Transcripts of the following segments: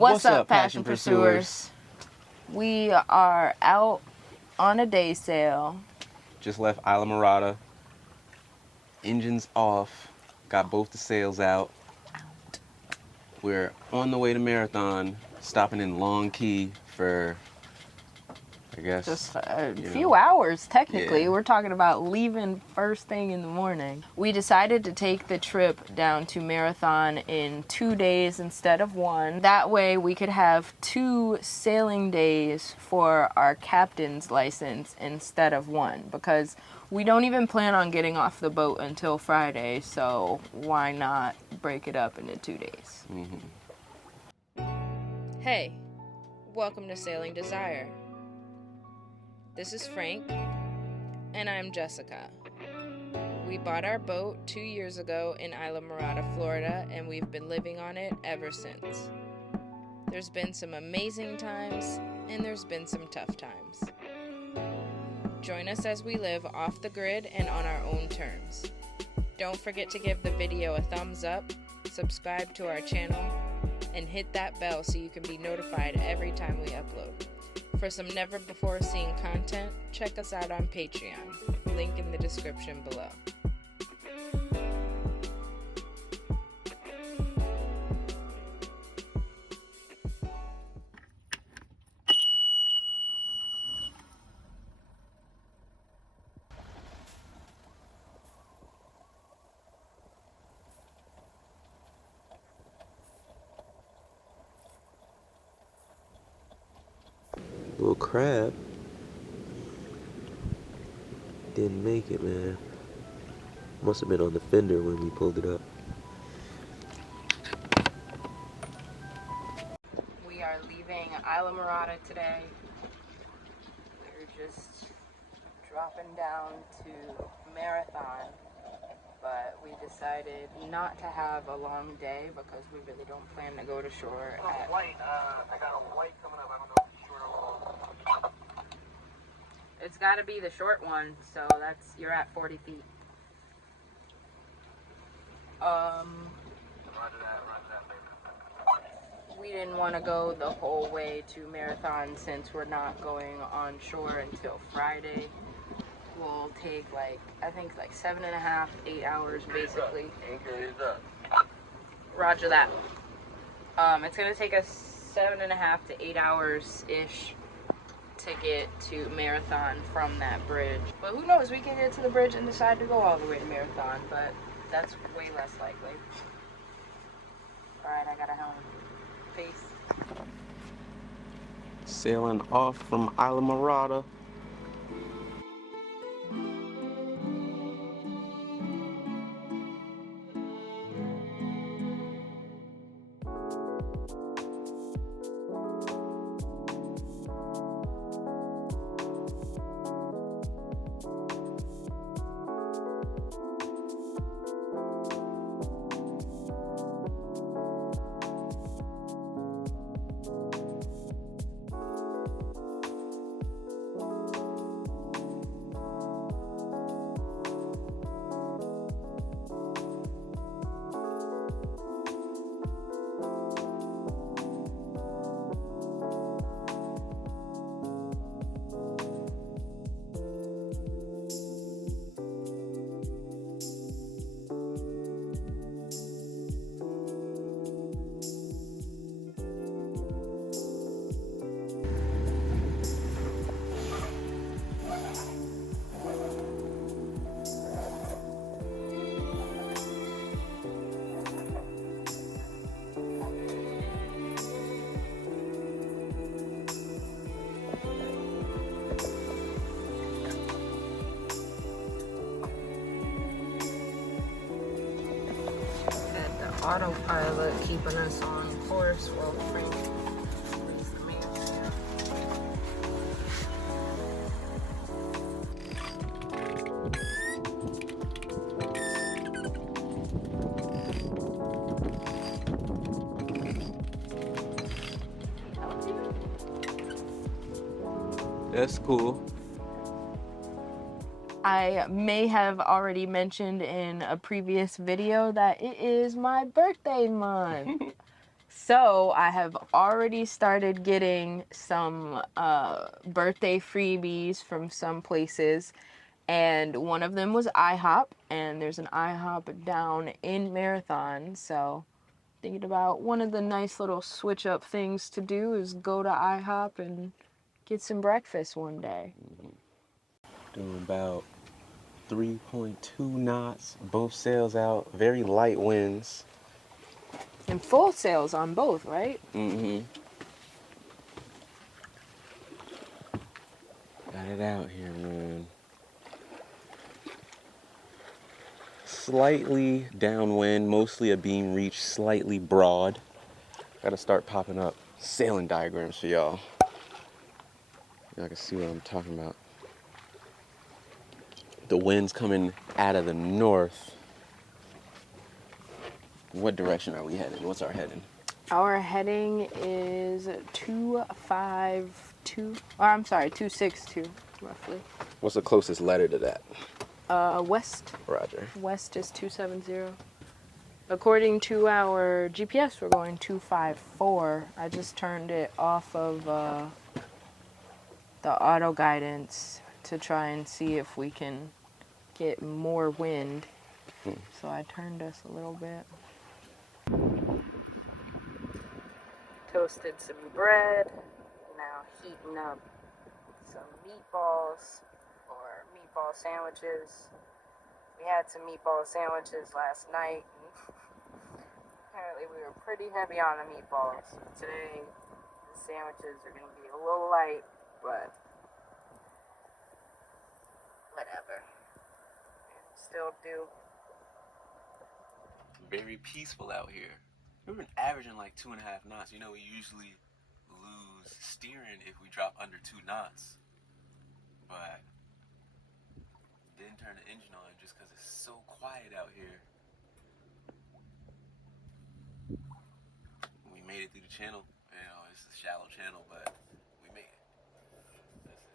What's up, passion pursuers? We are out on a day sail. Just left Isla Mirada. Engines off. Got both the sails out. We're on the way to Marathon, stopping in Long Key for, I guess, just a few hours, technically. Yeah. We're talking about leaving first thing in the morning. We decided to take the trip down to Marathon in 2 days instead of 1. That way we could have 2 sailing days for our captain's license instead of 1, because we don't even plan on getting off the boat until Friday, so why not break it up into 2 days? Mm-hmm. Hey, welcome to Sailing Desire. This is Frank, and I'm Jessica. We bought our boat 2 years ago in Isla Mirada, Florida, and we've been living on it ever since. There's been some amazing times, and there's been some tough times. Join us as we live off the grid and on our own terms. Don't forget to give the video a thumbs up, subscribe to our channel, and hit that bell so you can be notified every time we upload. For some never-before-seen content, check us out on Patreon. Link in the description below. Little crab didn't make it, man. Must have been on the fender when we pulled it up. We are leaving Isla Mirada today. We're just dropping down to Marathon, but we decided not to have a long day because we really don't plan to go to shore. I got a white coming up. I don't know if it's short or long. It's got to be the short one, so you're at 40 feet. Roger that, baby. We didn't want to go the whole way to Marathon since we're not going on shore until Friday. We'll take I think 7.5, 8 hours basically. Anchor is up. Roger that. It's gonna take us 7.5 to 8 hours-ish to get to Marathon from that bridge. But who knows, we can get to the bridge and decide to go all the way to Marathon, but that's way less likely. Alright, I got a helm. Peace. Sailing off from Isla Mirada. Autopilot keeping us on course while Frank reads the manual. That's cool. I may have already mentioned in a previous video that it is my birthday month. So I have already started getting some birthday freebies from some places, and one of them was IHOP, and there's an IHOP down in Marathon. So thinking about one of the nice little switch up things to do is go to IHOP and get some breakfast one day. Doing about 3.2 knots, both sails out, very light winds. And full sails on both, right? Mm-hmm. Got it out here, man. Slightly downwind, mostly a beam reach, slightly broad. Gotta start popping up sailing diagrams for y'all. Y'all can see what I'm talking about. The wind's coming out of the north. What direction are we heading? What's our heading? Our heading is 252, or I'm sorry, 262, roughly. What's the closest letter to that? West. Roger. West is 270. According to our GPS, we're going 254. I just turned it off of the auto guidance to try and see if we can get more wind. So I turned us a little bit. Toasted some bread. Now heating up some meatballs or meatball sandwiches. We had some meatball sandwiches last night. Apparently we were pretty heavy on the meatballs. Today the sandwiches are going to be a little light, but whatever. Still do. Very peaceful out here. We've been averaging like 2.5 knots. You know, we usually lose steering if we drop under 2 knots. But didn't turn the engine on just because it's so quiet out here. We made it through the channel. You know, it's a shallow channel, but we made it. That's it.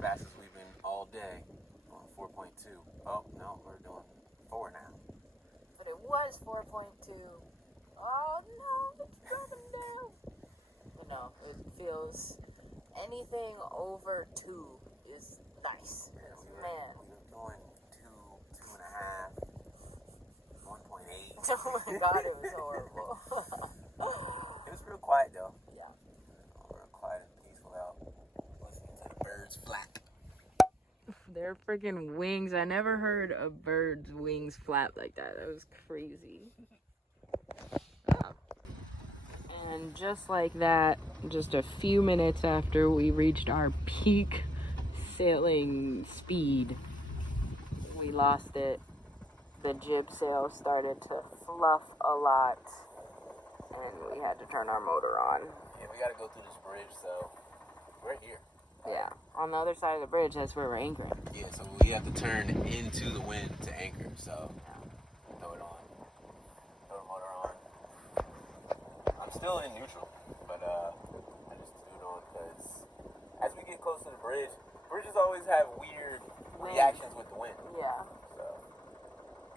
Fastest we've been all day on 4.2. Oh, no, we're doing 4 now. But it was 4.2. Oh no, it's dropping down. But no, it feels anything over 2 is nice. Yeah, we Man. were doing 2, 2.5, 1.8. Oh my god, it was horrible. It was real quiet though. Yeah. Real quiet and peaceful out. Listening to the birds flap. Their freaking wings. I never heard a bird's wings flap like that. That was crazy. Oh. And just like that, just a few minutes after we reached our peak sailing speed, we lost it. The jib sail started to fluff a lot, and we had to turn our motor on. Yeah, we gotta go through this bridge, so we're here. Yeah, on the other side of the bridge, that's where we're anchoring. Yeah, so we have to turn into the wind to anchor, so throw it on. Throw the motor on. I'm still in neutral, but I just threw it on because as we get close to the bridge, bridges always have weird reactions with the wind. Yeah. So,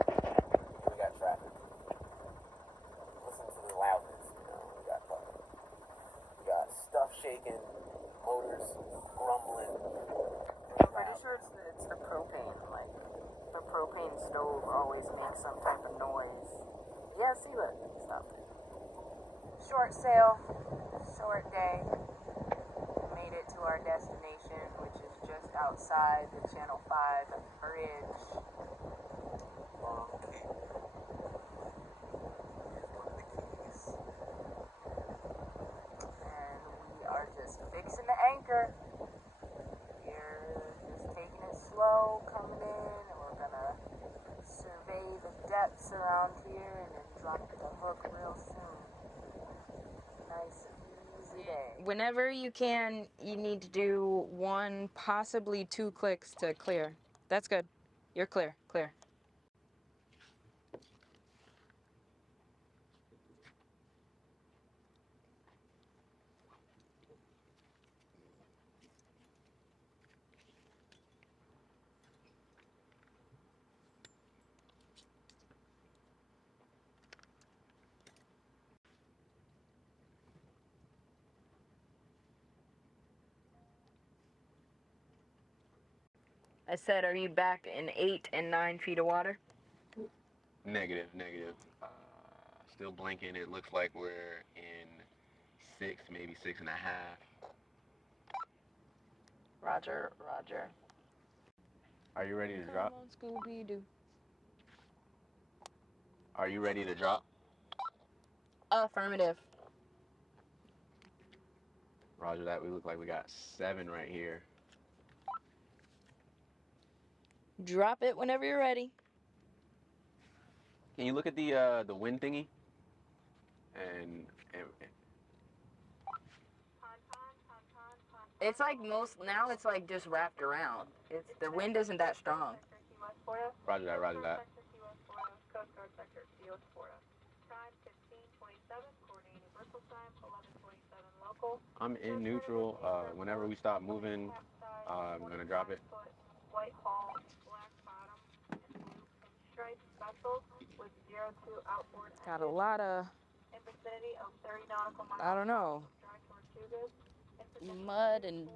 we got traffic. Listen to the loudness, you know, we got stuff shaking, motors grumbling. I'm pretty sure it's the propane. Like, the propane stove always makes some type of noise. Yeah, see, look. Stop it. Short sail. Short day. Made it to our destination, which is just outside the Channel 5 bridge. Long Key. Here's one of the keys. And we are just fixing to anchor. We're just taking it slow, coming in, and we're gonna survey the depths around here and then drop the hook real soon. Whenever you can, you need to do 1, possibly 2 clicks to clear. That's good. You're clear. Clear. I said, are you back in 8 and 9 feet of water? Negative. Still blinking. It looks like we're in 6, maybe 6.5. Roger, roger. Are you ready to Come drop? on, Scooby-Doo. Are you ready to drop? Affirmative. Roger that. We look like we got 7 right here. Drop it whenever you're ready. Can you look at the wind thingy? And It's like now it's like just wrapped around. The wind isn't that strong. Roger that. Roger that. I'm in neutral. Whenever we stop moving, I'm gonna drop it. Got a lot of, I don't know, mud and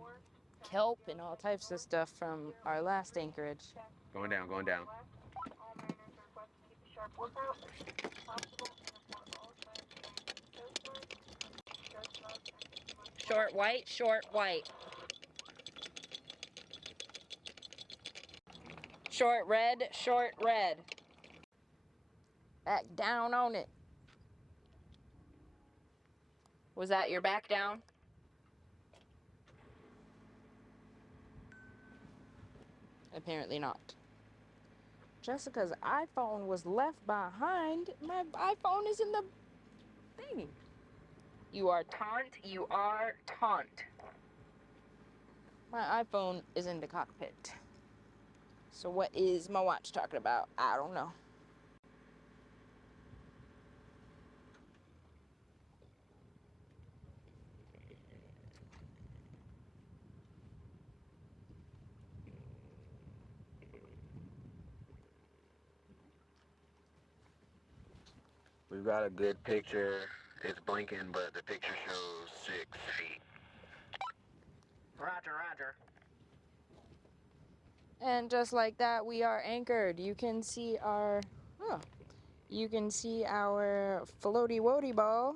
kelp and all types of stuff from our last anchorage. Going down. Going down. Short white, short white. Short red, short red. Back down on it. Was that your back down? Apparently not. Jessica's iPhone was left behind. My iPhone is in the thing. You are taunt. You are taunt. My iPhone is in the cockpit. So what is my watch talking about? I don't know. We've got a good picture. It's blinking, but the picture shows 6 feet. Roger, roger. And just like that, we are anchored. You can see our, floaty woaty ball.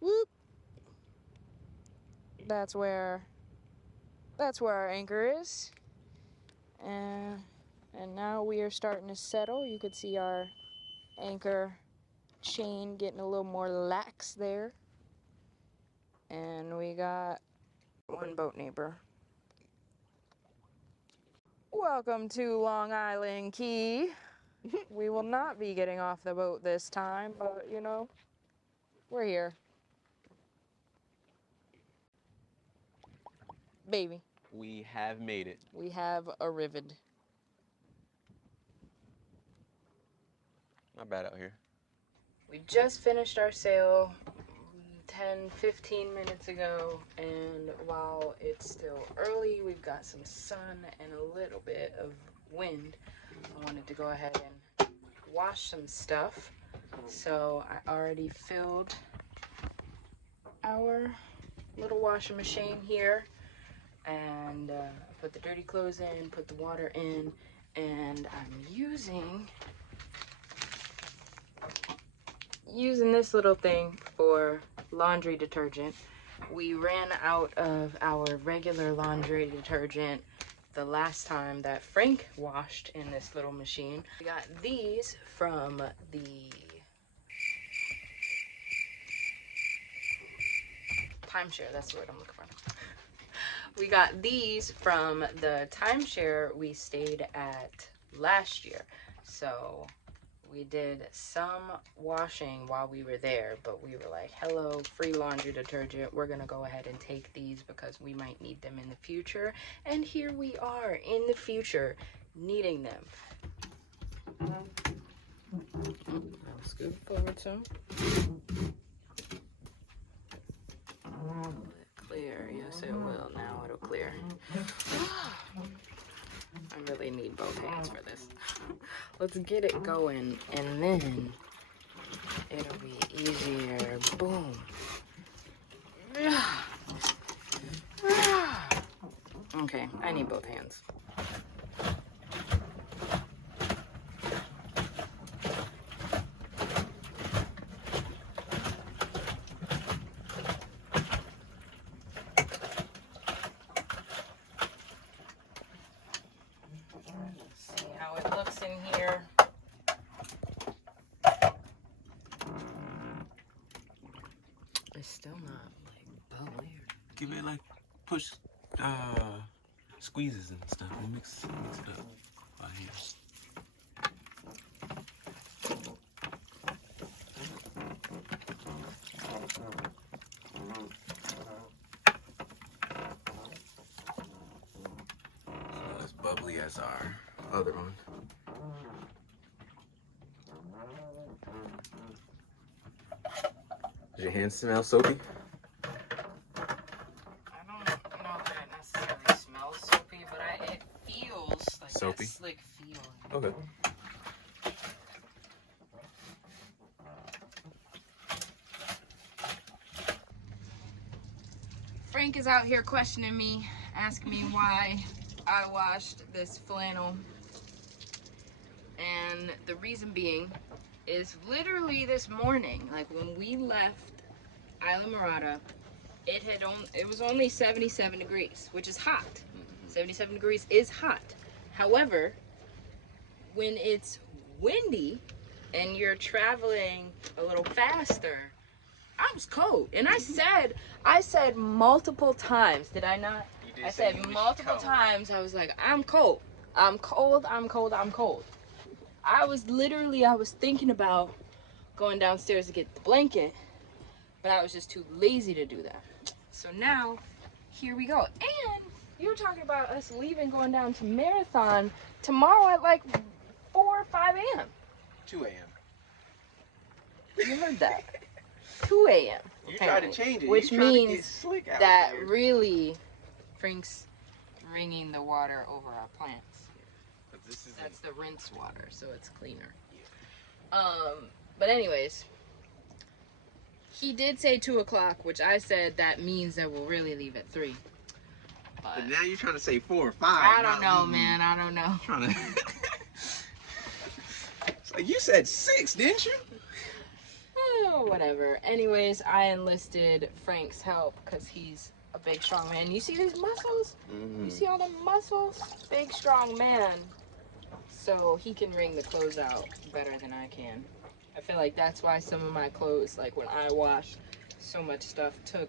Whoop. That's where our anchor is. And now we are starting to settle. You could see our anchor chain getting a little more lax there. And we got one boat neighbor. Welcome to Long Island Key. We will not be getting off the boat this time, but we're here. Baby. We have made it. We have arrived. Not bad out here. We just finished our sail 10-15 minutes ago, and while it's still early, we've got some sun and a little bit of wind. I wanted to go ahead and wash some stuff, so I already filled our little washing machine here and put the dirty clothes in, put the water in, and I'm using this little thing for laundry detergent. We ran out of our regular laundry detergent the last time that Frank washed in this little machine. We got these from the timeshare, that's the word I'm looking for. We got these from the timeshare we stayed at last year. So We did some washing while we were there, but we were like, hello, free laundry detergent. We're going to go ahead and take these because we might need them in the future. And here we are in the future needing them. I'll scoot forward some. Will it clear? Yes, it will. Now it'll clear. I really need both hands for this. Let's get it going, and then it'll be easier. Boom. Okay, I need both hands. See how it looks in here. It's still not like bubbly. Give it like push, squeezes and stuff and mix it up right here. So as bubbly as our other one. Does your hands smell soapy? I don't know that it necessarily smells soapy, but it feels like Soapy? that slick feeling. Okay. Frank is out here questioning me, asking me why I washed this flannel. And the reason being is literally this morning, like when we left Isla Mirada, it was only 77 degrees, which is hot. 77 degrees is hot. However, when it's windy and you're traveling a little faster, I was cold. And I said multiple times, did I not? I said multiple times, I was like, I'm cold. I'm cold, I'm cold, I'm cold. I was thinking about going downstairs to get the blanket, but I was just too lazy to do that. So now, here we go. And you were talking about us leaving, going down to Marathon tomorrow at like 4 or 5 a.m. 2 a.m. You heard that. 2 a.m. You tried to change it. Which you trying to get means slick out that there. really Frank's wringing the water over our plants. But this is That's the rinse water, so it's cleaner. But anyways, he did say 2 o'clock, which I said that means that we'll really leave at 3. But now you're trying to say 4 or 5. I don't know, man. I don't know. Trying to. It's like you said 6, didn't you? Oh, whatever. Anyways, I enlisted Frank's help because he's a big, strong man. You see these muscles? You see all the muscles? Big, strong man. So he can wring the clothes out better than I can. I feel like that's why some of my clothes, like when I washed, so much stuff took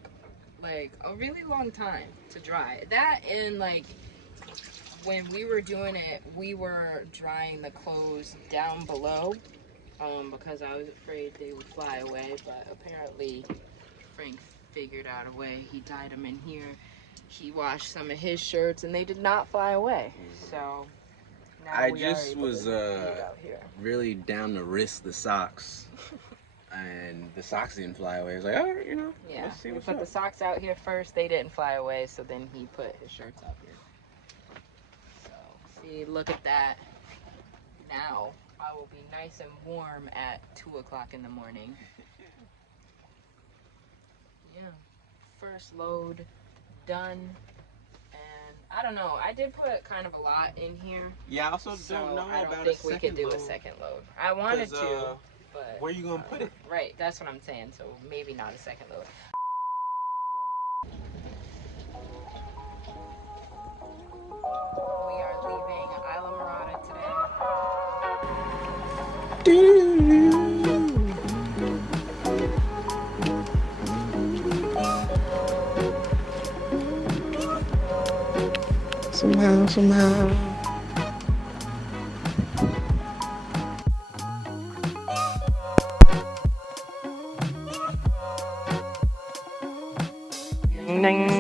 like a really long time to dry. That and like when we were doing it, we were drying the clothes down below because I was afraid they would fly away, but apparently Frank figured out a way. He dyed them in here. He washed some of his shirts and they did not fly away. So now I we are just able was to get out here. really down to risk the socks. And the socks didn't fly away. I was like, all right, Yeah, let's see we what's put up. the socks out here first. They didn't fly away, so then he put his shirts out here. So, see, look at that. Now, I will be nice and warm at 2 o'clock in the morning. Yeah, first load done. And I don't know, I did put kind of a lot in here. Yeah, I also So don't know I don't about think a we could second do load. a second load. I wanted 'Cause, to, but where you gonna put it? Right, that's what I'm saying. So maybe not a second load. We are leaving Isla Mirada today. Somehow. ding.